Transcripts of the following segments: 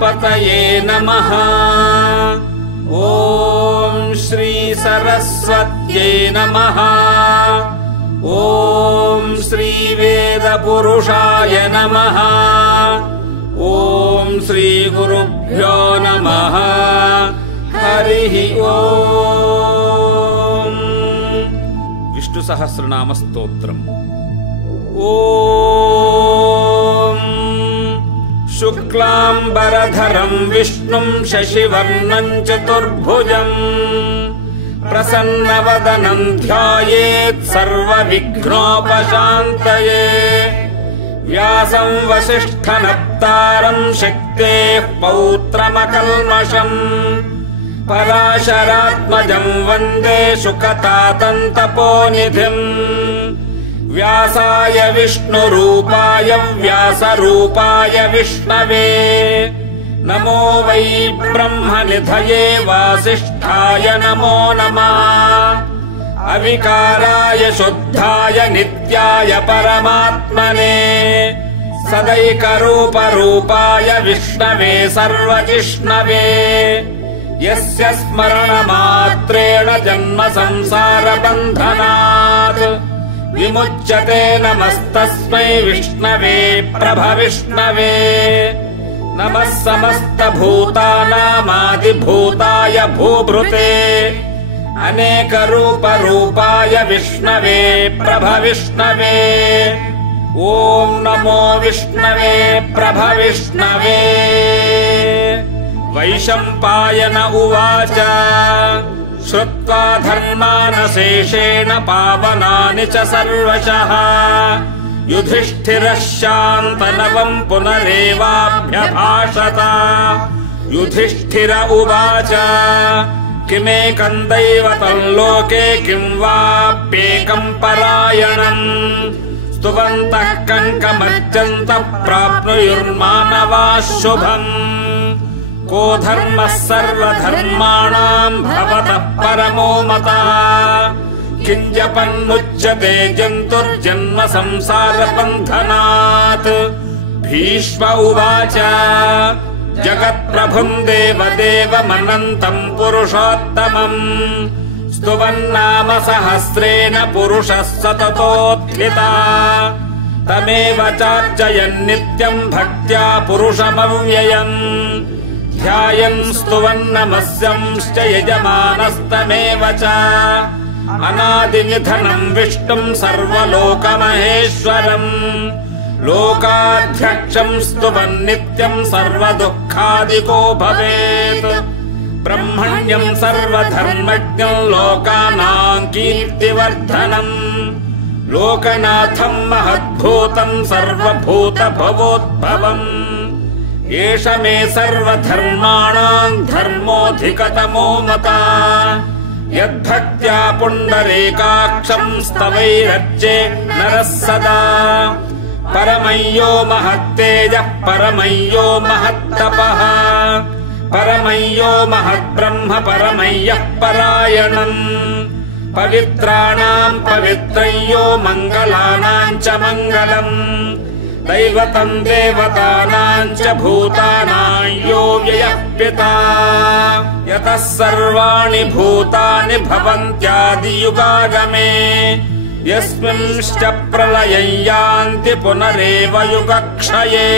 श्रीपतये नमः। ॐ श्री सरस्वत्यै नमः। ॐ श्री वेदपुरुषाय नमः। ॐ श्री गुरुभ्यो नमः। हरिः ॐ। विष्णु सहस्रनाम स्तोत्रम्। ॐ शुक्लाम्बरधरं विष्णुं शशिवर्णं चतुर्भुजम् प्रसन्नवदनं ध्यायेत् सर्वविघ्नोपशान्तये। व्यासं वसिष्ठनप्तारं शक्तेः पौत्रमकल्मषम् पराशरात्मजं वन्दे शुकतातन्तपोनिधिम्। व्यासाय विष्णुरूपाय व्यासरूपाय विष्णवे नमो वै ब्रह्मनिधये वासिष्ठाय नमो नमः। अविकाराय शुद्धाय नित्याय परमात्मने सदैकरूपरूपाय विष्णवे सर्वजिष्णवे। यस्य स्मरणमात्रेण जन्म संसारबन्धनात् विमुच्यते नमस्तस्मै विष्णवे प्रभविष्णवे। नमः समस्तभूतानामादिभूताय भूभृते अनेकरूपरूपाय विष्णवे प्रभविष्णवे। ॐ नमो विष्णवे प्रभविष्णवे। वैशम्पायन उवाच श्रुत्वा धर्मानशेषेण पावनानि च सर्वशः युधिष्ठिरः शान्तनवं पुनरेवाभ्यभाषत। युधिष्ठिर उवाच किमेकं दैवतं लोके किं वाप्येकं परायणम् स्तुवन्तः कङ्कमर्चन्तः प्राप्नुयुर्मानवाः शुभम्। को धर्मः सर्वधर्माणां भवतः परमो मतः किञ्जपन्मुच्यते जन्तुर्जन्म संसारबन्धनात्। भीष्म उवाच जगत्प्रभुं देवदेवमनन्तं पुरुषोत्तमम् स्तुवन्नाम सहस्रेण पुरुषः सततोत्थितः। तमेव चार्चयन् नित्यं भक्त्या पुरुषमव्ययम् ध्यायन् स्तुवन्नमस्यंश्च यजमानस्तमेव च। अनादिनिधनं विष्णुं सर्वलोकमहेश्वरम् लोकाध्यक्षं स्तुवन् नित्यं सर्वदुःखादिको भवेत्। ब्रह्मण्यं सर्वधर्मज्ञं लोकानां कीर्तिवर्धनम् लोकनाथं महद्भूतं सर्वभूतभवोद्भवम्। एष मे सर्वधर्माणां धर्मोऽधिकतमो मतः यद्भक्त्या पुण्डरीकाक्षं स्तवैरर्चे नरः सदा। परमय्यो महत्तेजः परमय्यो महत्तपः परमय्यो महद्ब्रह्म परमय्यः परायणम्। पवित्राणां पवित्रय्यो मङ्गलानां च मङ्गलम् दैवतं देवतानां च भूतानां यो व्ययः पिता। यतः सर्वाणि भूतानि भवन्त्यादियुगागमे यस्मिंश्च प्रलयं यान्ति पुनरेव युगक्षये।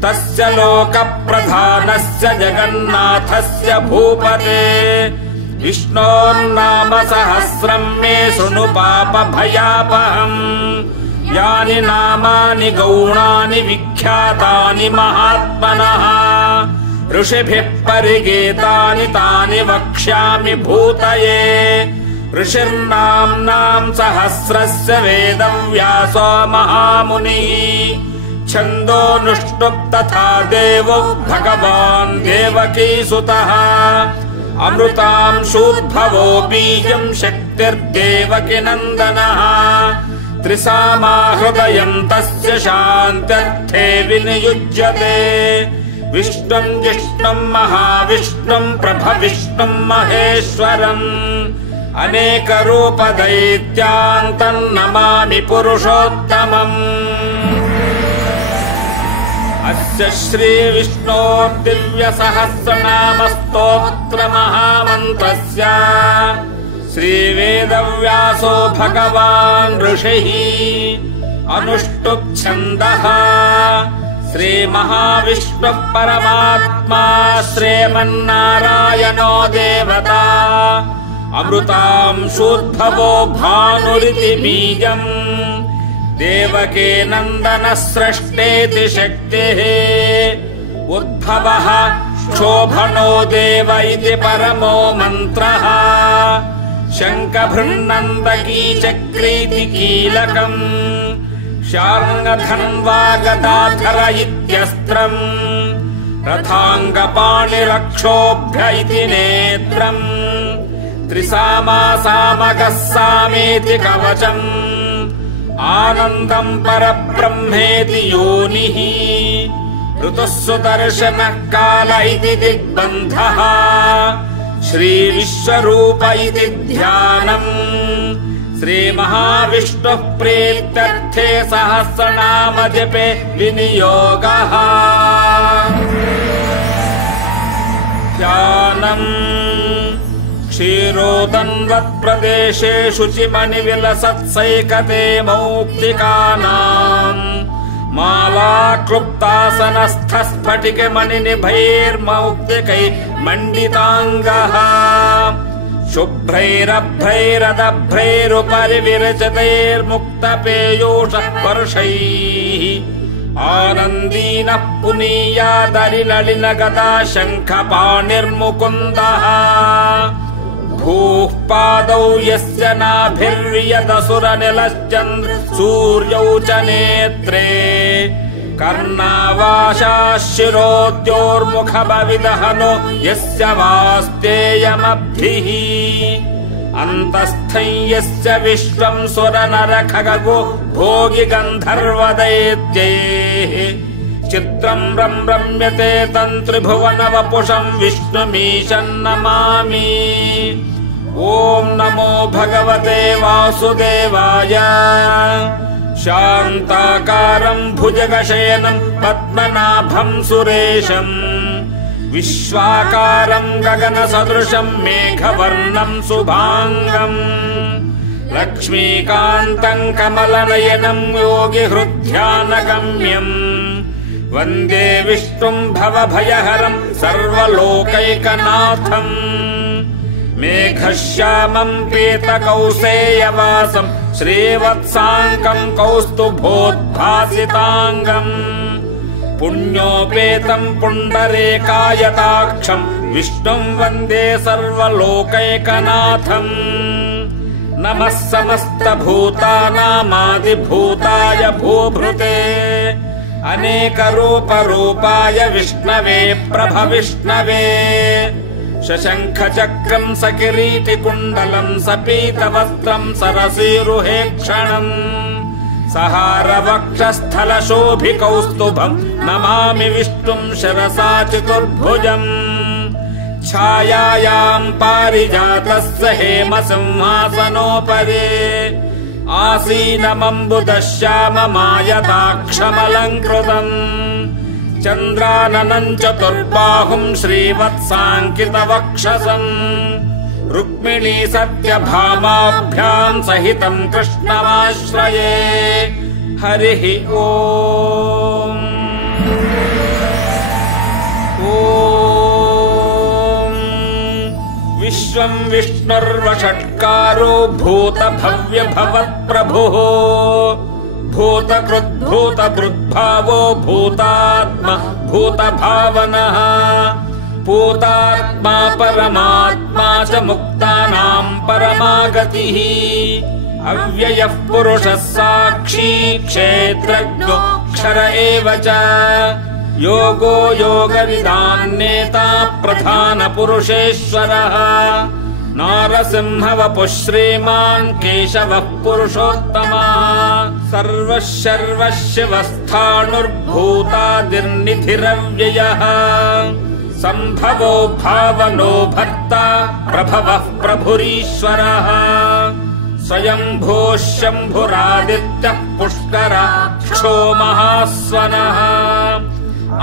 तस्य लोकप्रधानस्य जगन्नाथस्य भूपते विष्णोर्नाम सहस्रं मे शृणु पापभयापहम्। यानि नामानि गौणानि विख्यातानि महात्मनः ऋषिभिः परिगीतानि तानि वक्ष्यामि भूतये। ऋषिर्नाम्नां सहस्रस्य वेदव्यासो महामुनिः छन्दोनुष्टुप् तथा देवो भगवान् देवकीसुतः। अमृतांशूद्भवो बीजं शक्तिर्देवकीनन्दनः त्रिसामा हृदयं तस्य शान्त्यर्थे विनियुज्यते। विष्णुं जिष्णुं महाविष्णुं प्रभविष्णुं महेश्वरम् अनेकरूपदैत्यान्तं नमामि पुरुषोत्तमम्। अस्य श्रीविष्णोर्दिव्यसहस्रनामस्तोत्रमहामन्त्रस्य श्रीवेदव्यासो भगवान् ऋषिः अनुष्टुप् छन्दः श्रीमहाविष्णुः परमात्मा श्रीमन्नारायणो देवता अमृतांशूद्भवो भानुरिति बीजम् देवके नन्दनः स्रष्टेति शक्तिः उद्भवः शोभनो देव इति परमो मन्त्रः शङ्खभृन्नन्दकी चक्रीति कीलकम् शार्ङ्गधन्वा गदाधर इत्यस्त्रम् रथाङ्गपाणिरक्षोभ्य इति नेत्रम् त्रिसामा सामगः सामेति कवचम् आनन्दम् परब्रह्मेति योनिः ऋतुः सुदर्शनः काल इति दिग्बन्धः श्रीविश्वरूप इति ध्यानम् श्रीमहाविष्णुः प्रीत्यर्थे सहस्रनाम जपे विनियोगः ध्यानम् क्षीरोदन्वत्प्रदेशे शुचिमणिविलसत्सैकते मौक्तिकानाम् माला क्लुप्तासनस्थ स्फटिकमणिनिभैर्मौक्तिकै मण्डिताङ्गः शुभ्रैरभ्रैरदभ्रैरुपरि विरचितैर्मुक्तपेयूष वर्षैः आनन्दीनः पुनीयादरिनलिन गदा शङ्खपाणिर्मुकुन्दः भूः पादौ यस्य नाभिर्यदसुरनिलश्चन्द्र सूर्यौ च नेत्रे कर्णावाशाः शिरोद्योर्मुखभविदहनो यस्य वास्तेयमब्धिः अन्तस्थं यस्य विश्वम् सुरनरखगो भोगि गन्धर्वदैत्यैः चित्रम् रम्यते तन्त्रिभुवनवपुषम् विष्णुमीशम् नमामि ॐ नमो भगवते वासुदेवाय शान्ताकारम् भुजगशयनम् पद्मनाभम् सुरेशम् विश्वाकारम् गगनसदृशम् मेघवर्णम् शुभाङ्गम् लक्ष्मीकान्तम् कमलनयनम् योगिहृद्ध्यानगम्यम् वन्दे विष्णुम् भवभयहरम् सर्वलोकैकनाथम् मेघश्यामम् पीतकौसेयवासम् श्रीवत्साङ्कम् कौस्तुभोद्भासिताङ्गम् पुण्योपेतम् पुण्डरीकायताक्षम् विष्णुम् वन्दे सर्वलोकैकनाथम् नमः समस्तभूतानामादिभूताय भूभृते अनेकरूपरूपाय विष्णवे प्रभविष्णवे शशङ्खचक्रम् सकिरीटिकुण्डलम् सपीतवस्त्रम् सरसीरुहेक्षणम् सहारवक्षस्थलशोभिकौस्तुभम् नमामि विष्णुम् शिरसा चतुर्भुजम् छायायाम् पारिजातस्य हेमसिंहासनोपरि आसीनमम्बुदश्याममायताक्षमलङ्कृतम् चन्द्राननम् चतुर्बाहुम् श्रीवत्साङ्कितवक्षसम् रुक्मिणी सत्यभामाभ्याम् सहितम् कृष्णमाश्रये हरिः ॐ विश्वम् विष्णुर्वषट्कारो भूतभव्यभवत्प्रभुः भूतकृद्भूतभृद्भावो भूतात्मा भूतभावनः भूतात्मा परमात्मा च मुक्तानाम् परमागतिः अव्ययः पुरुषः साक्षी क्षेत्रज्ञो क्षर एव च योगो योगविदाम् नेता प्रधानपुरुषेश्वरः नारसिंहवपुः श्रीमान् केशवः पुरुषोत्तमा सर्वशिवस्थाणुर्भूतादिर्निधिरव्ययः सम्भवो भावनो भर्ता प्रभवः प्रभुरीश्वरः स्वयम्भूः शम्भुरादित्यः पुष्कराक्षो महास्वनः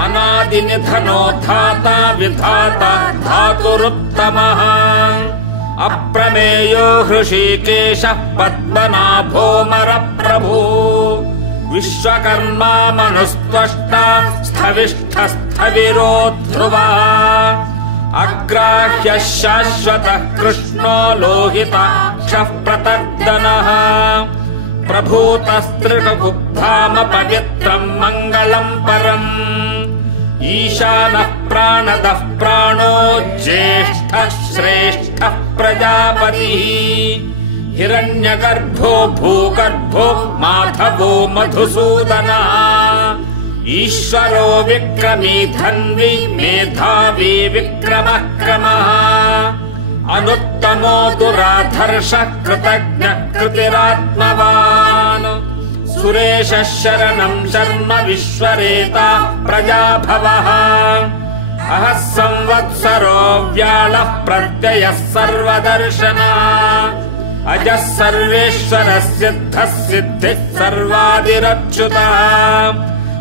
अनादिनिधनो धाता विधाता धातुरुत्तमः अप्रमेयो हृषीकेशः पद्मनाभोऽमरप्रभु विश्वकर्मा मनुस्त्वष्टा स्थविष्ठस्थविरो ध्रुवः अग्राह्यः शाश्वतः कृष्णो लोहिताक्षः प्रतर्दनः प्रभूतस्त्रिषुधाम पवित्रम् मङ्गलम् परम् ईशानः प्राणदः प्राणो ज्येष्ठः श्रेष्ठः प्रजापतिः हिरण्यगर्भो भूगर्भो माधवो मधुसूदनः ईश्वरो विक्रमी धन्वी मेधावी विक्रमः क्रमः अनुत्तमो दुराधर्षः कृतज्ञः कृतिरात्मवान् सुरेशः शरणम् शर्म विश्वरेता प्रजाभवः अहः संवत्सरो व्याळः प्रत्ययः सर्वदर्शनः अजः सर्वेश्वरः सिद्धः सिद्धिः सर्वादिरच्युतः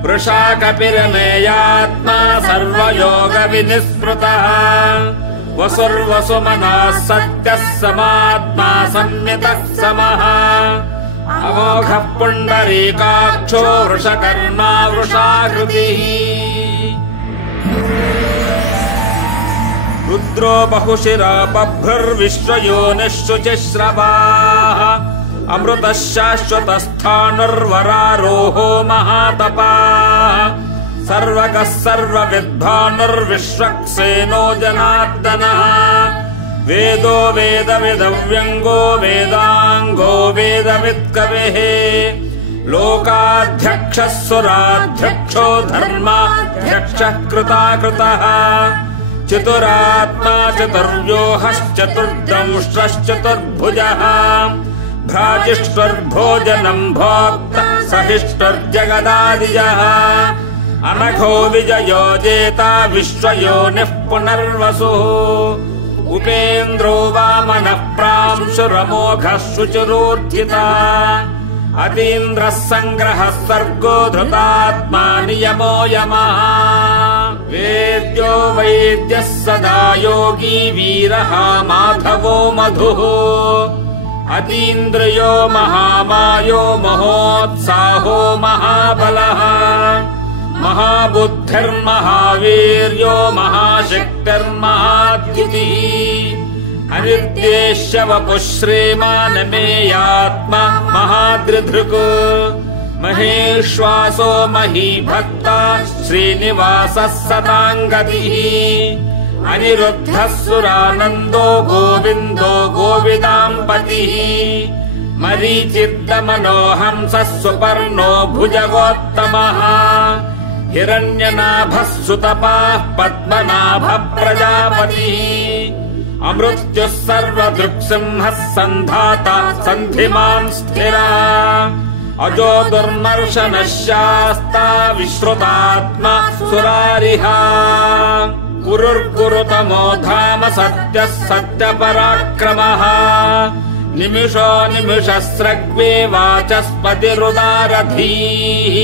वृषाकपिरमेयात्मा सर्वयोगविनिस्मृतः वसुर्वसुमनः सत्यः समात्मा संयतः समः अमोघः पुण्डरीकाक्षो वृषकर्मा वृषाकृतिः रुद्रो बहुशिरा बभ्रुर्विश्वयोनिः शुचिश्रवाः अमृतः शाश्वतस्थाणुर्वरारोहो महातपाः सर्वगः सर्वविद्भानुर्विश्वक्सेनो जनार्दनः वेदो वेदविदव्यङ्गो वेदाङ्गो वेदवित्कविः लोकाध्यक्षः सुराध्यक्षो धर्माध्यक्षः कृताकृतः चतुरात्मा चतुर्व्यूहश्चतुर्दंष्ट्रश्चतुर्भुजः भ्राजिष्ठुर्भोजनम् भोक्ता सहिष्ठुर्जगदादिजः अनघो विजयो जेता विश्वयोनिः पुनर्वसुः उपेन्द्रो वामनः प्रांशुरमोघः शुचिरोर्जिता अतीन्द्रः सङ्ग्रहः सर्गो धृतात्मा नियमो यमः वेद्यो वैद्यः सदा योगी वीरः माधवो मधुः अतीन्द्रियो महामायो महोत्साहो महाबलः महाबुद्धिर्महावीर्यो महाशक्तिर्महाद्युतिः अनिर्देश्य वपुः श्रीमान् मेयात्मा महादृधृक् महेश्वासो महीभक्ता श्रीनिवासः सताङ्गतिः अनिरुद्धः सुरानन्दो गोविन्दो गोविदाम्पतिः मरीचिर्दमनोहंसः सुपर्णो भुजगोत्तमः हिरण्यनाभः सुतपाः पद्मनाभः प्रजापतिः अमृत्युः सर्वदृक्सिंहः सन्धाता सन्धिमान् स्थिरः अजो दुर्मर्शनः शास्ता विश्रुतात्मा सुरारिः कुरुर्कुरुतमो धाम सत्यः सत्यपराक्रमः निमिषो निमिषस्रग्वे वाचस्पतिरुदारधीः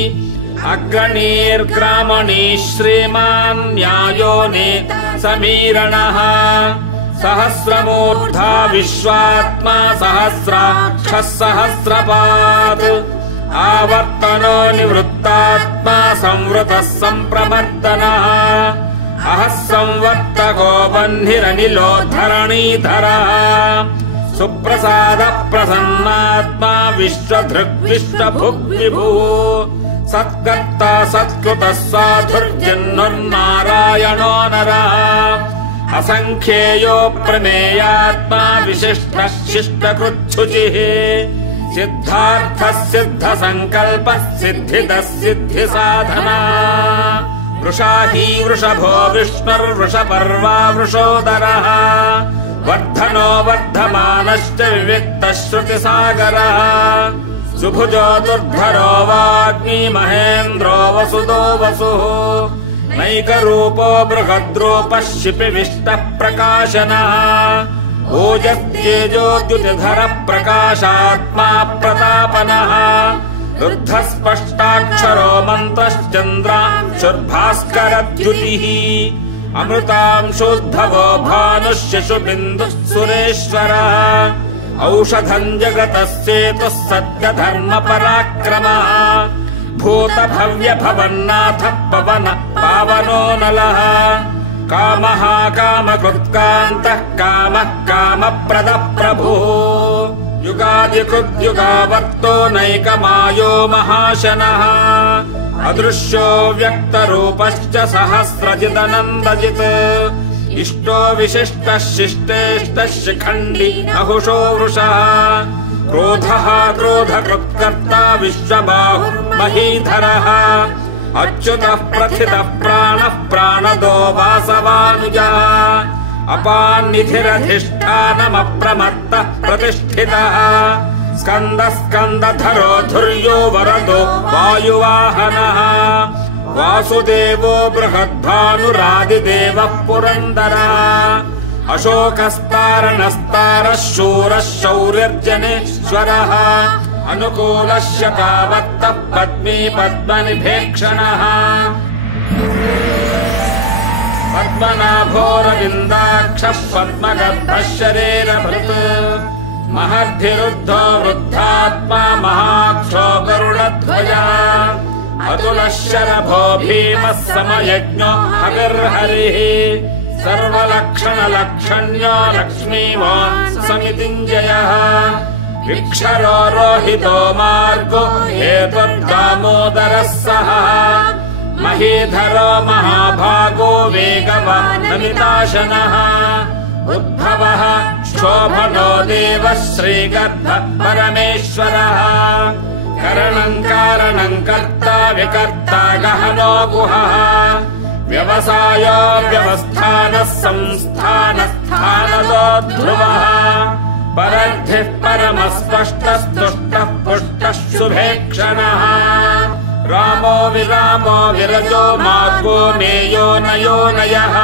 अग्रणीर्ग्रामणी श्रीमान् न्यायो ने समीरणः सहस्रमूर्धा विश्वात्मा सहस्राक्षः सहस्रपात् आवर्तनो निवृत्तात्मा संवृतः सम्प्रवर्तनः अहः संवर्तको बह्निरनिलो धरणीधरः सुप्रसादः प्रसन्नात्मा विश्वधृग्विश्वभुग्विभुः सत्कर्ता सत्कृतः साधुर्जन्नुर्नारायणो नरः असङ्ख्येयो प्रमेयात्मा विशिष्टः शिष्टकृच्छुचिः सिद्धार्थः सिद्धसङ्कल्पः सिद्धिदः सिद्धिसाधना वृषाही वृषभो विष्णुर्वृषपर्वा वृषोदरः वर्धनो वर्धमानश्च विविक्तः श्रुतिसागरः सुभुजो दुर्धरो वाग्मी महेन्द्रो वसुदो वसुः नैकरूपो बृहद्रूपः शिपिविष्टः प्रकाशनः ओजस्तेजोद्युतिधरः प्रकाशात्मा प्रतापनः रुद्धस्पष्टाक्षरो मन्त्रश्चन्द्रांशुर्भास्करद्युतिः अमृतांशोद्भवो भानुः शिशुबिन्दुः सुरेश्वरः औषधम् जगतस्येतुः सत्यधर्मपराक्रमः भूतभव्य भवन्नाथः पवन पावनो नलः कामः कामकृत्कान्तः कामः कामप्रदः प्रभुः युगादिकृद्युगावर्तो नैकमायो महाशनः अदृश्यो व्यक्तरूपश्च सहस्रजिदनन्दजित् इष्टो विशिष्टः शिष्टेष्टः शिखण्डी नहुषो वृषः क्रोधः क्रोधकृत्कर्ता विश्वबाहुर्महीधरः अच्युतः प्रथितः प्राणः प्राणदो वासवानुजः अपान्निधिरधिष्ठानमप्रमत्तः प्रतिष्ठितः स्कन्दः स्कन्दधरो धुर्यो वरदो वायुवाहनः वासुदेवो बृहद्भानुरादिदेवः पुरन्दरः अशोकस्तारणस्तारः शूरः शौर्यर्जनेश्वरः अनुकूलस्य तावत्तः पद्मी पद्मनिभेक्षणः पद्मनाभोरविन्दाक्षः पद्मगर्भः शरीरभृत् महर्धिरुद्धो वृद्धात्मा महाक्षो गरुडध्वजः अतुलः शरभो भीमः समयज्ञो हविर्हरिः सर्वलक्षणलक्षण्यो लक्ष्मीवान् समितिञ्जयः विक्षरो रोहितो मार्गो हेतुर्दामोदरः सः महीधरो महाभागो वेगवान् नमिताशनः उद्भवः शोभनो देवः श्रीगर्भः परमेश्वरः करणम् कारणम् कर्ता विकर्ता गहनो गुहः व्यवसायो व्यवस्थानः संस्थानस्थानदो ध्रुवः परद्धिः परमस्पष्टस्तुष्टः पुष्टः शुभेक्षणः रामो विरामो विरजो मार्गो नेयो नयो नयः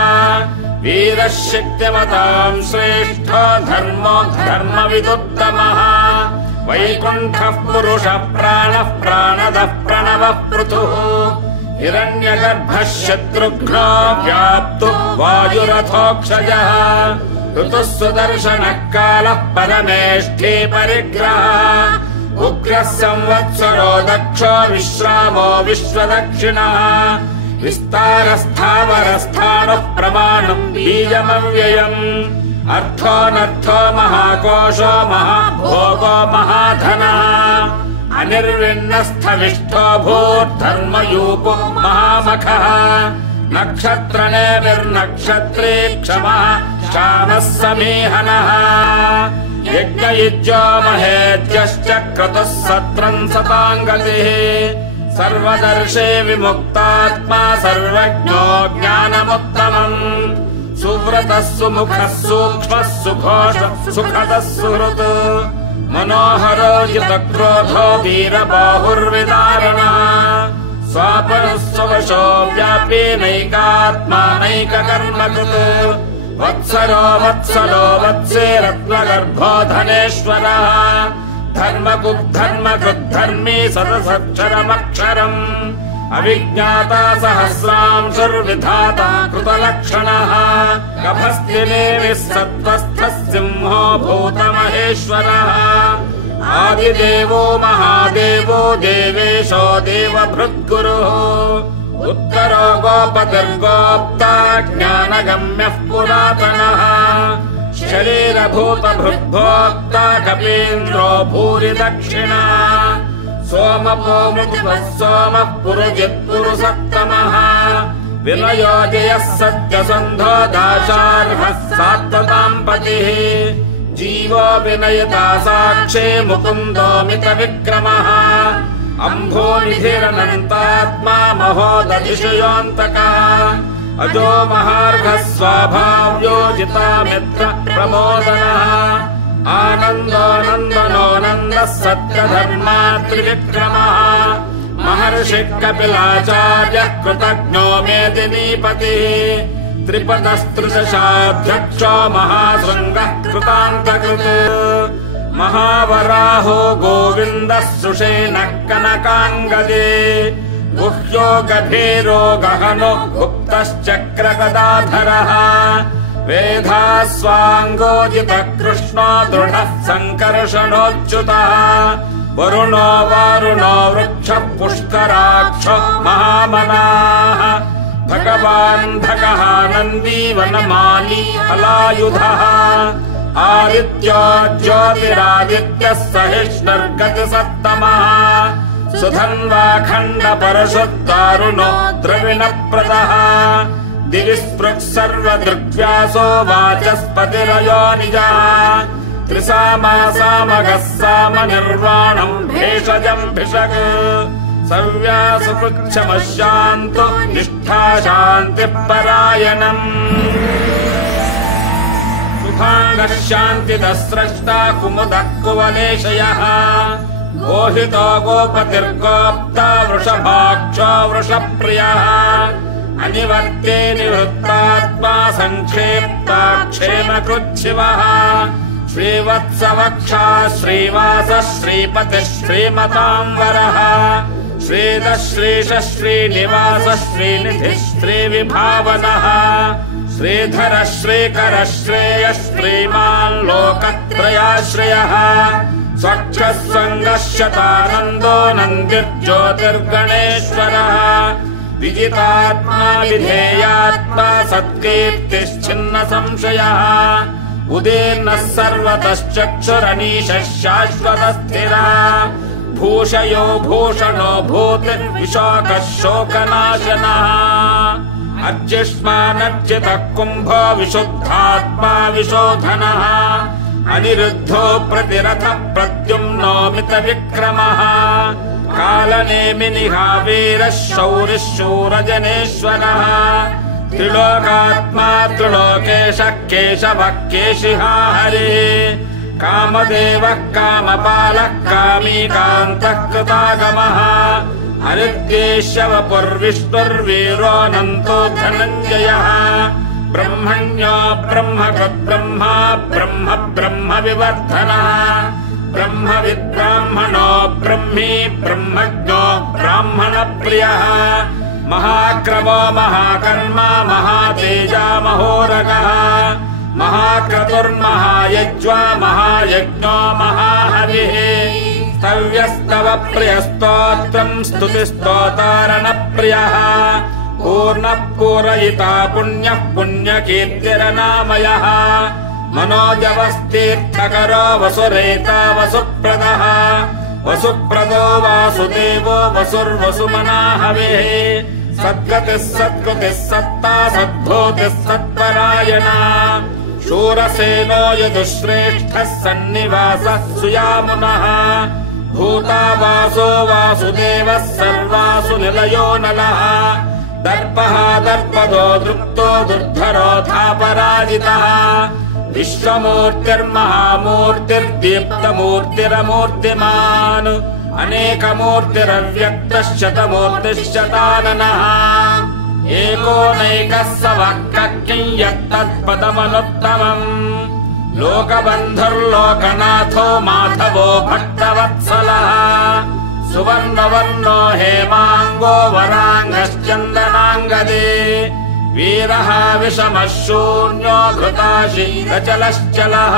वीरः शक्तिमताम् श्रेष्ठो धर्मो धर्मविदुत्तमः वैकुण्ठः पुरुषः प्राणः प्राणदः प्रणवः पृथुः हिरण्यगर्भः शत्रुघ्नो व्याप्तो वायुरथोक्षजः ऋतुः सुदर्शनः कालः परमेष्ठी परिग्रहः उग्रः संवत्सरो दक्षो विश्रामो विश्वदक्षिणः विस्तारस्थावरस्थाणुः प्रमाणम् बीजमव्ययम् अर्थोऽनर्थो महाकोशो महाभोगो महाधनः अनिर्विण्णस्थविष्ठो भूर्धर्मयूपो महामखः नक्षत्रनेमिर्नक्षत्रे क्षमः श्यामः समीहनः यज्ञयुज्यो महेज्यश्च क्रतुः सत्रम् सताङ्गतिः सर्वदर्शे विमुक्तात्मा सर्वज्ञो ज्ञानमुत्तमम् सुव्रतः सुमुखः सूक्ष्मः सुघोषः सुखदः सुहृत् मनोहरो जितक्रोधो वीरबाहुर्विदारणः स्वापनः स्ववशो व्यापी नैकात्मा नैककर्मकृत् वत्सरो वत्सलो वत्से रत्नगर्भो धनेश्वरः धर्मकृद्धर्मी सदसक्षरमक्षरम् अविज्ञाता सहस्रांशुर्विधाता कृतलक्षणः गभस्तिनेमिः सत्त्वस्थः सिंहो भूतमहेश्वरः आदिदेवो महादेवो देवेशो देवभृद्गुरुः उत्तरो गोपतिर्गोप्ता ज्ञानगम्यः पुरातनः शरीरभूतभृद्भोक्ता कपीन्द्रो भूरि दक्षिणः सोमपो मृगः सोमः पुरुजित्पुरुषोत्तमः विनयो जयः सत्यसन्धो दाशार्हः सात्वताम् पतिः जीवो विनयता साक्षी मुकुन्दोऽमितविक्रमः अम्भोनिधिरनन्तात्मा महोदधिशयोऽन्तकः अजो महार्घः स्वाभाव्यो जितामित्र प्रमोदनः आनन्दो नन्दः सत्यधर्मा त्रिविक्रमः महर्षिः कपिलाचार्यः कृतज्ञो मेदिनीपतिः त्रिपदस्त्रिदशाध्यक्षो महाशृङ्गः कृतान्तकृत् महावराहो गोविन्दः सुषेणः कनकाङ्गदे गुह्यो गभीरो गहनो गुप्तश्चक्रगदाधरः वेधास्वाङ्गोजितः कृष्णो दृढः सङ्कर्षणोच्युतः वरुणो वारुणो वृक्षः पुष्कराक्षो महामनाः भगवान् भगः नन्दी वनमाली हलायुधः आदित्यो ज्योतिरादित्यः सहिष्णुर्गतिसत्तमः सुधन्वा खण्डपरशुद्दारुणो द्रविणप्रदः दिवि स्पृक् सर्वदृग्व्यासो वाचस्पतिरयो निजः त्रिसामा सामगः सामनिर्वाणम् भेषजम् भिषक् सव्यासपृच्छमः शान्तो निष्ठा शान्तिः परायणम् सुभाङ्गः शान्तिदः स्रष्टा कुमुदः कुवलेशयः गोहितो गोपतिर्गोप्ता वृषभाक्षो वृषप्रियः अनिवर्ते निवृत्तात्मा संक्षेप्ता क्षेमकृच्छिवः श्रीवत्सवक्षा श्रीवासः श्रीपतिः श्रीमताम्बरः श्रीधः श्रीशः श्रीनिवासः श्रीनिधिः श्रीविभावनः श्रीधरः श्रीकरः श्रेयः श्रीमान् लोकत्रयाश्रयः स्वच्छः सङ्गः शतानन्दो नन्दिर्ज्योतिर्गणेश्वरः विजितात्मा विधेयात्मा सत्कीर्तिश्चिन्न संशयः उदीर्णः सर्वतश्चक्षुरनीशः शाश्वतस्थिरः भूषयो भूषणो भूतिर्विशोकः शोकनाशनः अर्चिष्मानर्चितः कुम्भो विशुद्धात्मा विशोधनः अनिरुद्धो प्रतिरथः प्रद्युम्नो मितविक्रमः कालनेमिनिहावीरः शौरिः शूरजनेश्वरः त्रिलोकात्मा त्रिलोकेशः केशवः केशिहा हरिः कामदेवः कामपालः कामीकान्तः कृतागमः हरिद्वेश्यवपुर्विष्णुर्वीरोऽनन्तो धनञ्जयः ब्रह्मण्यो ब्रह्मकृद्ब्रह्मा ब्रह्म ब्रह्म विवर्धनः ब्रह्मविद्ब्राह्मणो ब्रह्मी ब्रह्मज्ञो ब्राह्मणप्रियः महाक्रमो महाकर्मा महातेजा महोरगः महाक्रतुर्महायज्वा महायज्ञो महाहविः स्तव्यस्तव प्रियस्तोत्रम् स्तुतिस्तोतारणप्रियः पूर्णः पूरयिता पुण्यः पुण्यकीर्तिरनामयः मनोजवस्तीर्थकरो वसुरेता वसुप्रदः वसुप्रदो वासुदेवो वसुर्वसुमनाहविः सद्गतिः सत्कृतिः सत्ता सद्भूतिः सत्परायणा शूरसेनो यदुश्रेष्ठः सन्निवासः सुयामुनः भूतावासो वासुदेवः सर्वासु निलयो नलः दर्पः दर्पदो दृप्तो दुर्धरोऽथापराजितः विश्वमूर्तिर्महामूर्तिर्दीप्तमूर्तिरमूर्तिमान् अनेकमूर्तिरव्यक्तश्शतमूर्तिश्शताननः एकोनैकः सवक्कः यत्तत्पदमनुत्तमम् लोकबन्धुर्लोकनाथो माधवो भक्तवत्सलः सुवर्णवर्णो हेमाङ्गो वराङ्गश्चन्दनाङ्गदे वीरः विषमः शून्यो घृताशीरचलश्चलः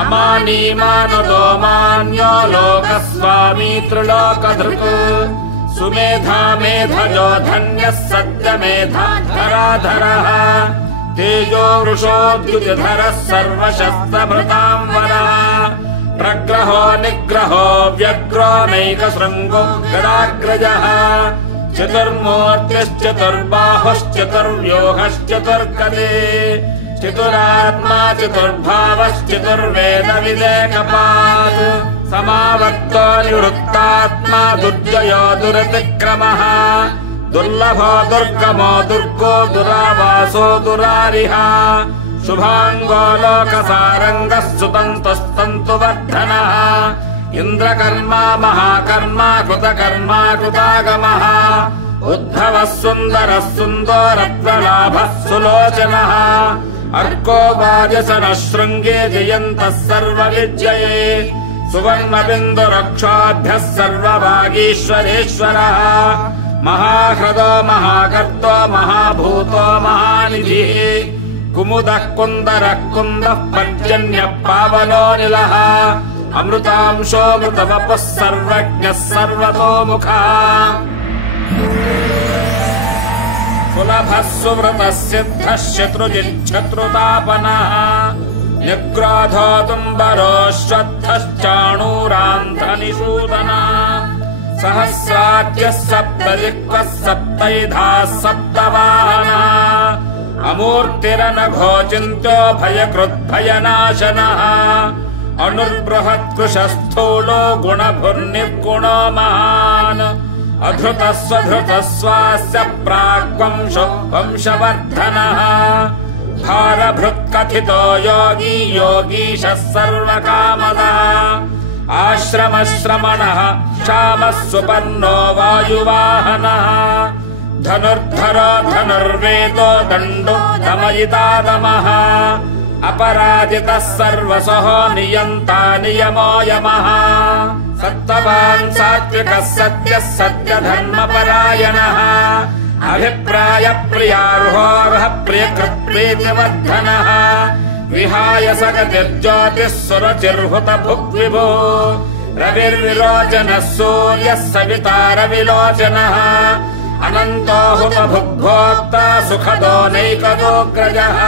अमानीमानुतो मान्यो लोकस्वामी त्रिलोकधृक् सुमेधा मेधजो धन्यः सत्यमेधाधराधरः तेजो वृषोद्युतिधरः सर्वशस्त्रभृताम्बरः प्रग्रहो निग्रहो व्यग्रो नैकशृङ्गो गदाग्रजः चतुर्मूर्तिश्चतुर्बाहुश्चतुर्व्यूहश्चतुर्गदे चतुरात्मा चतुर्भावश्चतुर्वेदविदेकपात् समावर्तो निवृत्तात्मा दुर्जयो दुरतिक्रमः दुर्लभो दुर्गमो दुर्गो दुरावासो दुरारिः शुभाङ्गो लोकसारङ्गः सुतन्तुस्तन्तुवर्धनः इन्द्रकर्मा महाकर्मा कृतकर्मा कृतागमः उद्धवः सुन्दरः सुन्दरत्वलाभः सुलोचनः अर्को वाजसनः शृङ्गे जयन्तः सर्वविजये सुवर्णबिन्दुरक्षाभ्यः सर्वभागीश्वरेश्वरः महाह्रदो महाकर्तो महाभूतो महानिधिः कुमुदः कुन्दरः कुन्दः पर्जन्यः पावनोऽनिलः अमृतांशोऽमृतवपुः सर्वज्ञः सर्वतोमुखः सुलभः सुव्रतः सिद्धः शत्रुजिच्छत्रुतापनः निग्रोधो तुम्बरो श्वत्थश्चाणूरान्ध्रनिषूदनः सहस्राद्यः सप्तजिह्वः सप्तैधाः सप्तवाहनः अमूर्तिरनघोचिन्त्यो भयकृद्भयनाशनः अणुर्बृहत्कृशस्थूलो गुणभुर्निर्गुणो महान् अधृतः स्वधृतः स्वास्य प्राग्वंशो वंशवर्धनः भारभृत्कथितो योगी योगीशः सर्वकामदः आश्रमश्रमणः क्षामः सुपर्णो वायुवाहनः धनुर्धरो धनुर्वेदो दण्डो दमयितादमः अपराजितः सर्वसः नियन्ता नियमो यमः सत्त्ववान् सात्विकः सत्यः सत्यधर्मपरायणः अभिप्रायप्रियार्होर्हः प्रियकृत्प्रीतिवर्धनः विहाय सगतिर्ज्योतिः सुरचिर्हुतभुग्विभो रविर्विरोचनः सूर्यः सविता रविलोचनः अनन्तो हुतभुग्भोक्ता सुखदो नैकदोऽग्रजः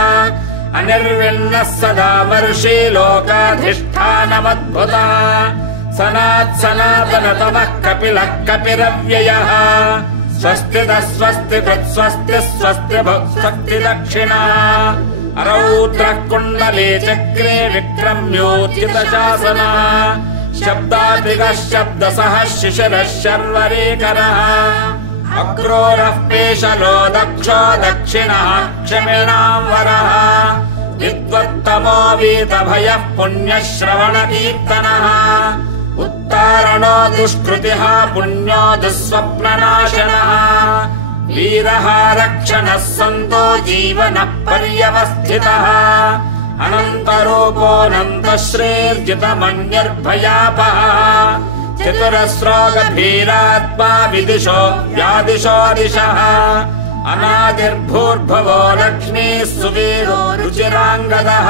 अनिर्विण्णः सदा वर्षी लोकाधिष्ठानमद्भुतः सनात्सनातनतमः कपिलः कपिरव्ययः स्वस्तितः स्वस्ति कृत्स्वस्ति स्वस्ति भुक्स्वस्ति दक्षिणः रौद्रः कुण्डले चक्रे विक्रम्योचितशासनः शब्दादिगः शब्दसः शिशिरः शर्वरीकरः अक्रूरः पेशलो दक्षो दक्षिणः क्षमिणाम् वरः विद्वत्तमो वीतभयः पुण्यश्रवणकीर्तनः उत्तारणो दुष्कृतिः पुण्यो दुःस्वप्ननाशनः वीरः रक्षणः सन्तो जीवनः पर्यवस्थितः अनन्तरूपोऽनन्तश्रीर्जितमन्यर्भयापः चतुरस्रो गभीरात्मा विदिशो व्यादिशो दिशः अनादिर्भूर्भवो लक्ष्मीः सुवीरो रुचिराङ्गदः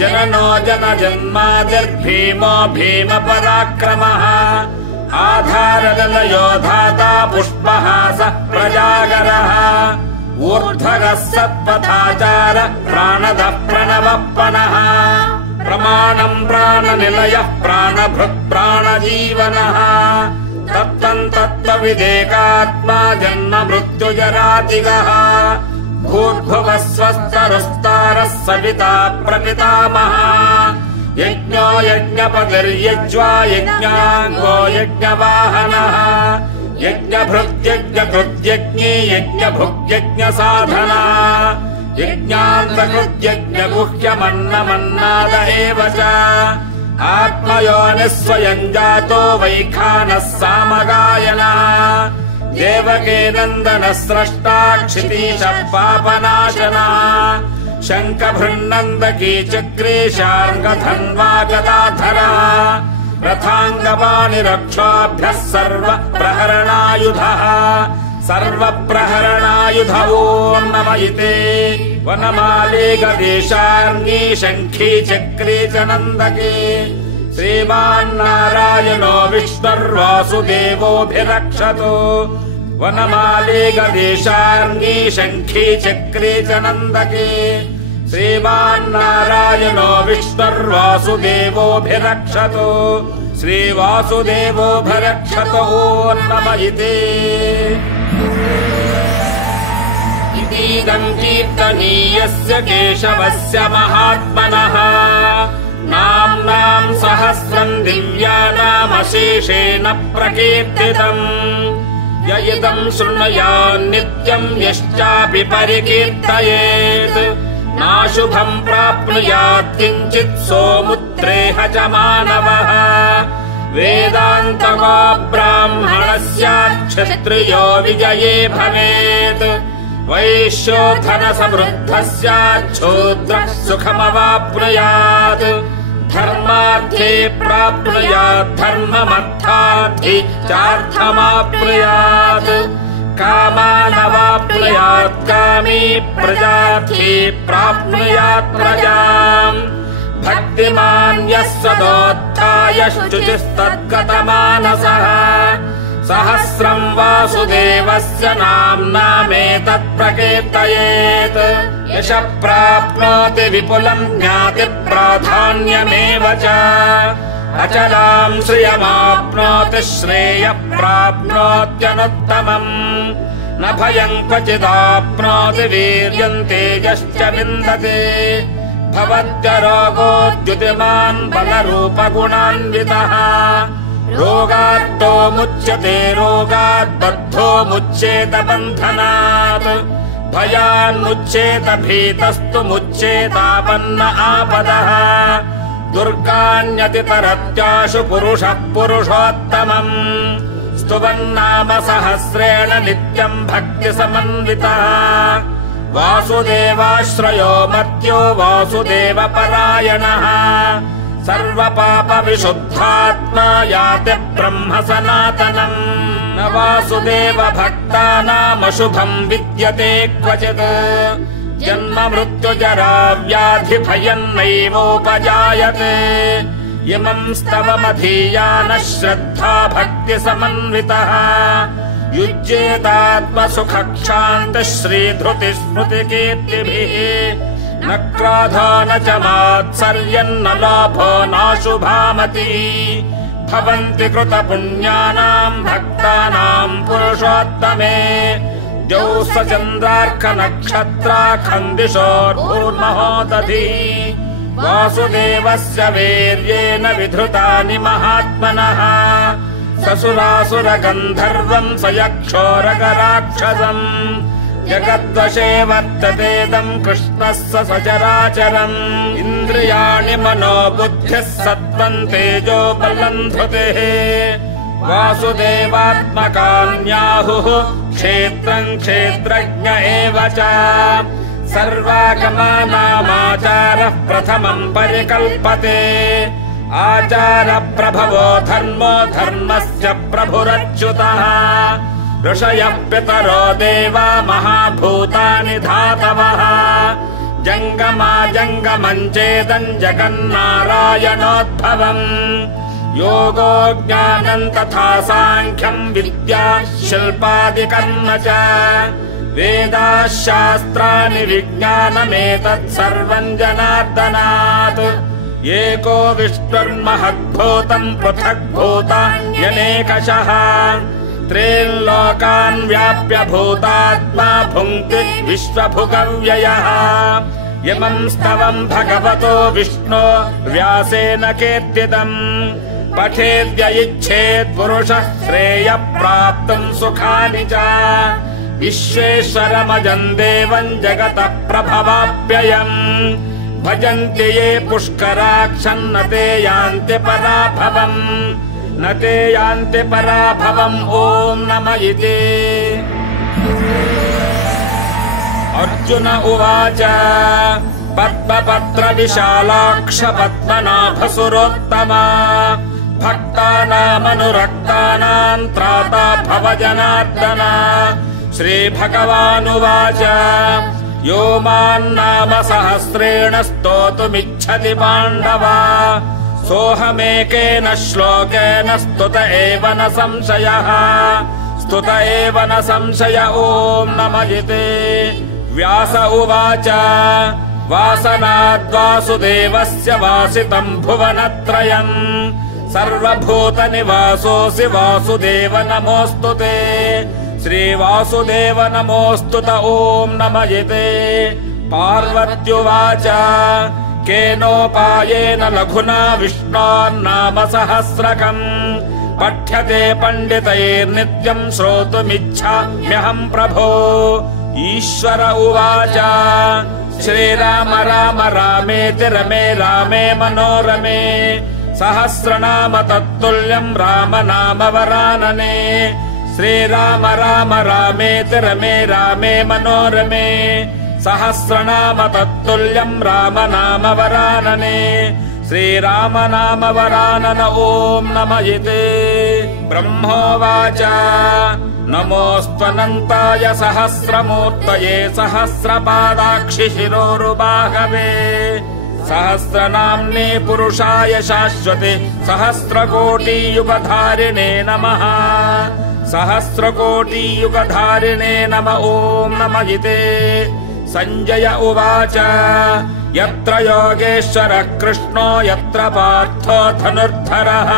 जननो जनजन्मादिर्भीमो भीमपराक्रमः आधारनिलयो धाता पुष्पहासः प्रजागरः ऊर्ध्वगः सत्पथाचारः प्राणदः प्रणवप्पणः प्रमाणम् प्राणनिलयः प्राणभृत् प्राणजीवनः तत्तम् तत्त्वविदेकात्मा जन्म मृत्युजरातिगः भूर्भुवः स्वस्तरुस्तारः सविता प्रपितामहः यज्ञो यज्ञपतिर्यज्वा यज्ञाङ्गो यज्ञवाहनः यज्ञभृत्यज्ञकृत्यज्ञे यज्ञभुग्यज्ञसाधनः यज्ञान्तकृत्यज्ञगुह्यमन्नमन्नाद एव च आत्मयोनिः स्वयम् जातो वैखानः सामगायनः देवके नन्दनः स्रष्टा क्षितीशः पापनाशनः शङ्खभृन्नन्दकी चक्रे शार्ङ्गधन्वा गदाधरः रथाङ्गपाणिरक्षोभ्यः सर्वप्रहरणायुधः सर्वप्रहरणायुधवो नमयिते वनमाले गदेशार्ङ्गी शङ्खी चक्रे च नन्दके श्रीमान्नारायणो विष्णुर्वासुदेवोऽभिरक्षतु वनमाले गदेशार्ङ्गी शङ्खी चक्रे च नन्दके श्रीमान्नारायणो विष्णुर्वासुदेवोऽभिरक्षतु श्रीवासुदेवोऽभिरक्षतु नमयिते इतीदम् कीर्तनीयस्य केशवस्य महात्मनः नाम्नाम् सहस्रम् दिव्यानामशेषेण प्रकीर्तितम् य इदम् शृणुयान् नित्यम् यश्चापि परिकीर्तयेत् नाशुभम् प्राप्नुयात् किञ्चित् सोमुत्रेह च मानवः वेदान्तको ब्राह्मणः स्यात् क्षत्रियो विजये भवेत् वैश्यो धनसमृद्धः स्यात् शूद्रः सुखमवाप्नुयात् धर्मार्थे प्राप्नुयात् धर्ममर्थार्थी चार्थमाप्नुयात् कामानवाप्नुयात् कामी प्रजार्थी प्राप्नुयात् प्रजाम् भक्तिमान् यः सदोत्थाय शुचिस्तद्गतमानसः सहस्रम् वासुदेवस्य नाम्नामेतत् प्रकीर्तयेत् यशः प्राप्नोति विपुलम् ज्ञातिप्राधान्यमेव च अचलाम् श्रियमाप्नोति श्रेयः प्राप्नोत्यनुत्तमम् न भयम् क्वचिदाप्नोति वीर्यम् तेजश्च विन्दते भवत्यरोगोद्युतिमान् बलरूपगुणान्वितः रोगार्तो मुच्यते रोगात् बद्धो मुच्येत बन्धनात् भयान्मुच्येत भीतस्तु मुच्येतापन्न आपदः दुर्गान्यतितरत्याशु पुरुषः पुरुषोत्तमम् स्तुवन्नाम सहस्रेण नित्यम् भक्तिसमन्वितः वासुदेवाश्रयो मर्त्यो वासुदेवपरायणः सर्वपापविशुद्धात्मा याति ब्रह्म सनातनम् न वासुदेव भक्तानामशुभम् विद्यते क्वचित् जन्म मृत्युजरा व्याधि भयम् नैवोपजायते इमम् स्तवमधीयानः श्रद्धा भक्तिसमन्वितः युज्येतात्मसुखक्षान्तिः श्रीधृतिस्मृतिकीर्तिभिः न क्रोधो न च मात्सर्यन्न लोभो नाशुभामतिः भवन्ति कृतपुण्यानाम् भक्तानाम् पुरुषोत्तमे द्यौः चन्द्रार्कनक्षत्राखन्दिशोर्भूर्महोदधिः वासुदेवस्य वीर्येण विधृतानि महात्मनः ससुरासुरगन्धर्वम् स यक्षोरगराक्षसम् जगद्वशे वर्ततेदम् कृष्णः स सचराचरम् इन्द्रियाणि मनोबुद्धिः सत्त्वम् तेजो बलम् धृतिः वासुदेवात्मकान्याहुः क्षेत्रम् क्षेत्रज्ञ एव च सर्वागमानामाचारः प्रथमम् परिकल्पते आचारप्रभवो धर्मो धर्मस्य प्रभुरच्युतः ऋषयः पितरो देवा महाभूतानि धातवः जङ्गमम् चेदम् जगन्नारायणोद्भवम् योगो ज्ञानम् तथा साङ्ख्यम् विद्या शिल्पादिकर्म च वेदाः शास्त्राणि विज्ञानमेतत् सर्वम् जनार्दनात् एको विष्णुर्महद्भूतम् पृथग्भूतान्यनेकशः त्रीन्लोकान् व्याप्य भूतात्मा भुङ्क्ति विश्वभुगव्ययः इमम् स्तवम् भगवतो विष्णो व्यासेन कीर्तितम् पठेद्य इच्छेत् पुरुषः श्रेयः प्राप्तुम् सुखानि च विश्वेश्वरमजम् देवम् जगतः प्रभवाप्ययम् भजन्ति ये पुष्कराक्षम् न ते यान्ति पराभवम् न ते यान्ति पराभवम् ॐ नम इति अर्जुन उवाच पद्मपत्र विशालाक्ष पद्मनाभसुरोत्तमा भक्तानामनुरक्तानाम् त्राता भव जनार्दन श्रीभगवानुवाच यो मान्नाम सहस्रेण स्तोतुमिच्छति पाण्डव सोऽहमेकेन श्लोकेन स्तुत एव न संशयः स्तुत एव न संशय ॐ नम इति व्यास उवाच वासनाद्वासुदेवस्य वासितम् भुवनत्रयम् सर्वभूतनिवासोऽसि वासुदेव नमोऽस्तु ते श्रीवासुदेव नमोऽस्तु त ॐ नम इति पार्वत्युवाच केनोपायेन लघुना विष्णोर्नाम सहस्रकम् पठ्यते पण्डितैर्नित्यम् श्रोतुमिच्छाम्यहम् प्रभो ईश्वर उवाच श्रीराम राम रामेति रमे रामे मनोरमे सहस्रनाम तत्तुल्यम् राम नाम वरानने श्रीराम राम रामेति रमे रामे मनोरमे सहस्रनाम तत्तुल्यम् राम नाम वरानने श्रीराम नाम वरानन ॐ नमयिते ब्रह्मोवाच नमोऽस्त्वनन्ताय सहस्रमूर्तये सहस्रपादाक्षि शिरोरुबाहवे सहस्रनाम्ने पुरुषाय शाश्वते सहस्रकोटियुगधारिणे नमः सहस्रकोटियुगधारिणे नम ॐ नमयिते संजय उवाच यत्र योगेश्वरः कृष्णो यत्र पार्थो धनुर्धरः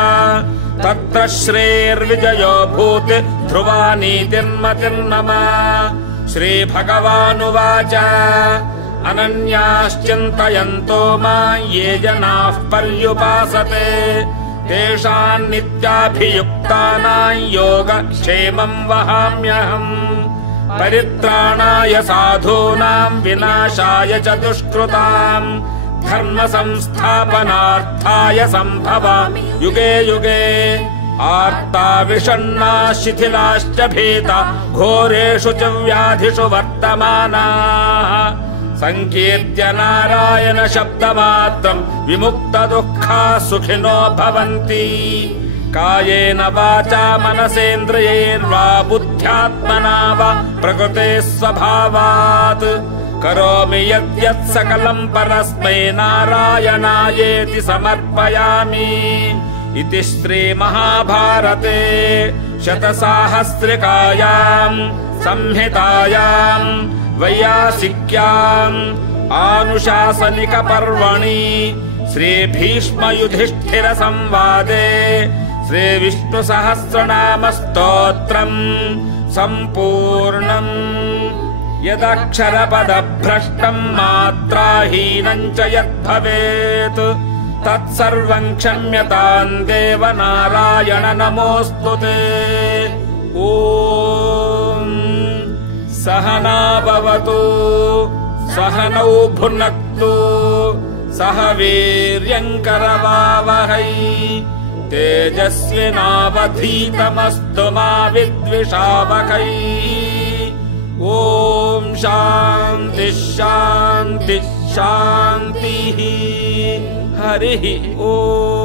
तत्र श्रीर्विजयो भूति ध्रुवा नीतिर्मतिर्नम श्रीभगवानुवाच अनन्याश्चिन्तयन्तो मां ये जनाः पर्युपासते तेषाम् नित्याभियुक्तानां योगक्षेमम् वहाम्यहम् परित्राणाय साधूनां विनाशाय च दुष्कृताम् धर्म संस्थापनार्थाय सम्भवामि युगे युगे आर्ता विषण्णा शिथिलाश्च भीता घोरेषु च व्याधिषु वर्तमानाः संकीर्त्य नारायण शब्दमात्रम् विमुक्तदुःखाः सुखिनो भवन्ति कायेन वाचा मनसेन्द्रियैर्वा बुद्ध्यात्मना वा प्रकृते स्वभावात् करोमि यद्यत् सकलम् परस्मै नारायणायेति समर्पयामि इति श्रीमहाभारते शतसाहस्रिकायाम् संहितायाम् वैयासिक्याम् आनुशासनिकपर्वणि श्रीभीष्मयुधिष्ठिरसंवादे श्रीविष्णुसहस्रनामस्तोत्रम् सम्पूर्णम् यदक्षरपदभ्रष्टम् मात्राहीनम् च यद्भवेत् तत्सर्वम् क्षम्यताम् देव नारायण नमोऽस्तु ते ॐ सहना भवतु सहनौ भुनक्तु सह वीर्यङ्करवावहै तेजस्विनावधीतमस्तु मा विद्विषावहै ॐ शान्तिः शान्तिः शान्तिः हरिः ॐ।